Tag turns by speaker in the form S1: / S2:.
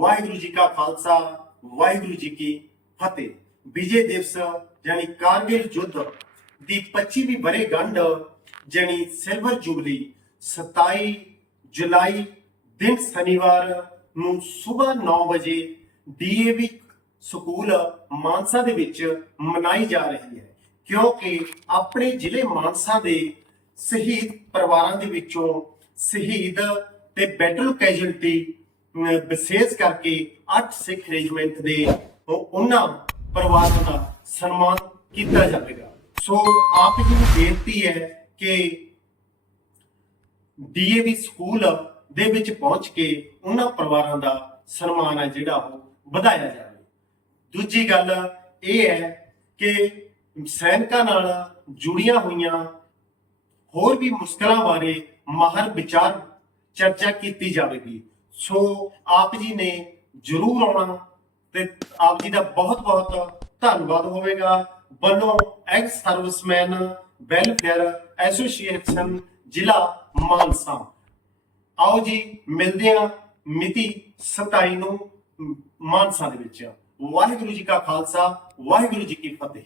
S1: ਵਾਹਿਗੁਰੂ ਜੀ ਕਾ ਖਾਲਸਾ, ਵਾਹਿਗੁਰੂ ਜੀ ਕੀ ਫਤਿਹ। ਵਿਜੇ ਦਿਵਸ ਯਾਨੀ ਕਾਰਗਿਲ ਯੁੱਧ ਦੀ 25ਵੀਂ ਵਰ੍ਹੇਗੰਢ ਜਾਣੀ ਸਿਲਵਰ ਜੁਬਲੀ 27 ਜੁਲਾਈ ਦਿਨ ਸ਼ਨੀਵਾਰ ਨੂੰ ਸਵੇਰ 9 ਵਜੇ ਡੀਏਵੀ ਸਕੂਲ ਮਾਨਸਾ ਦੇ ਵਿੱਚ ਮਨਾਈ ਜਾ ਰਹੀ ਹੈ। ਕਿਉਂਕਿ ਆਪਣੇ ਜ਼ਿਲ੍ਹੇ ਮਾਨਸਾ ਦੇ ਸ਼ਹੀਦ ਪਰਿਵਾਰਾਂ ਦੇ ਵਿੱਚੋਂ ਸ਼ਹੀਦ ਤੇ ਬੈਟਲ ਕੈਜੁਅਲਟੀ ਵਿਸ਼ੇਸ਼ ਕਰਕੇ 8 ਸਿੱਖ ਰੈਜੀਮੈਂਟ ਦੇ ਉਹਨਾਂ ਪਰਿਵਾਰਾਂ ਦਾ ਸਨਮਾਨ ਕੀਤਾ ਜਾਵੇਗਾ। ਸੋ ਆਪ ਜੀ ਨੂੰ ਬੇਨਤੀ ਹੈ ਕਿ ਡੀਏਵੀ ਸਕੂਲ ਦੇ ਵਿੱਚ ਪਹੁੰਚ ਕੇ ਉਹਨਾਂ ਪਰਿਵਾਰਾਂ ਦਾ ਸਨਮਾਨ ਹੈ ਜਿਹੜਾ ਉਹ ਵਧਾਇਆ ਜਾਵੇ। ਦੂਜੀ ਗੱਲ ਇਹ ਹੈ ਕਿ ਸੈਨਿਕਾਂ ਨਾਲ ਜੁੜੀਆਂ ਹੋਈਆਂ ਹੋਰ ਵੀ ਮੁਸ਼ਕਲਾਂ ਬਾਰੇ ਮਾਹਰ ਵਿਚਾਰ ਚਰਚਾ ਕੀਤੀ ਜਾਵੇਗੀ। ਸੋ ਆਪ ਜੀ ਨੇ ਜਰੂਰ ਆਉਣਾ ਤੇ ਆਪ ਜੀ ਦਾ ਬਹੁਤ ਬਹੁਤ ਧੰਨਵਾਦ ਹੋਵੇਗਾ। ਵੱਲੋਂ ਐਕਸ ਸਰਵਿਸਮੈਨ ਵੈਲਫੇਅਰ ਐਸੋਸੀਏਸ਼ਨ ਜ਼ਿਲ੍ਹਾ ਮਾਨਸਾ। ਆਓ ਜੀ, ਮਿਲਦੇ ਹਾਂ ਮਿਤੀ 27 ਨੂੰ ਮਾਨਸਾ ਦੇ ਵਿੱਚ। ਵਾਹਿਗੁਰੂ ਜੀ ਕਾ ਖਾਲਸਾ, ਵਾਹਿਗੁਰੂ ਜੀ ਕੀ ਫਤਿਹ।